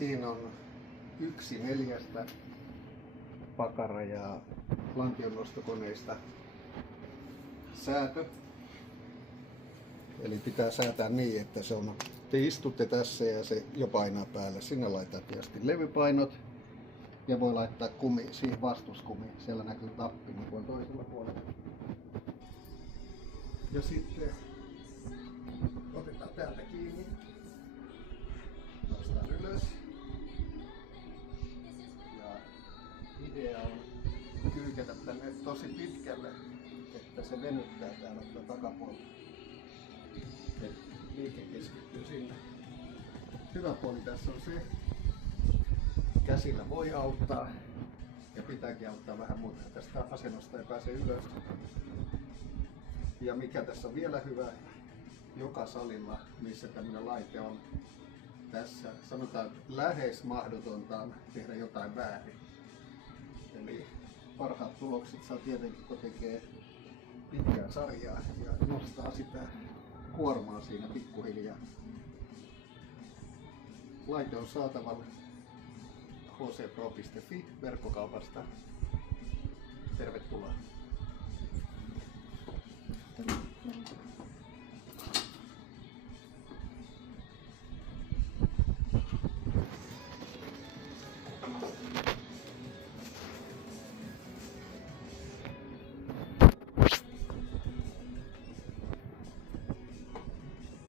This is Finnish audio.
Siinä on 1/4 pakara- ja lantionnostokoneista säätö. Eli pitää säätää niin, että se on, te istutte tässä ja se jo painaa päälle. Sinne laitetaan tietysti levypainot ja voi laittaa kumi, siihen vastuskumiin. Siellä näkyy tappi niin kuin toisella puolella. Ja sitten otetaan täältä kiinni. Nostan ylös. Ja idea on kyykätä tänne tosi pitkälle, että se venyttää täällä takapuolella. Liike keskittyy sinne. Hyvä puoli tässä on se, käsillä voi auttaa ja pitääkin auttaa vähän, mutta tästä asennosta ei pääse ylös. Ja mikä tässä on vielä hyvä, joka salilla, missä tämmöinen laite on, tässä sanotaan, että lähes mahdotonta on tehdä jotain väärin. Eli parhaat tulokset saa tietenkin, kun tekee pitkää sarjaa ja nostaa sitä kuormaa siinä pikkuhiljaa. Laite on saatavilla hcpro.fi verkkokaupasta. Tervetuloa!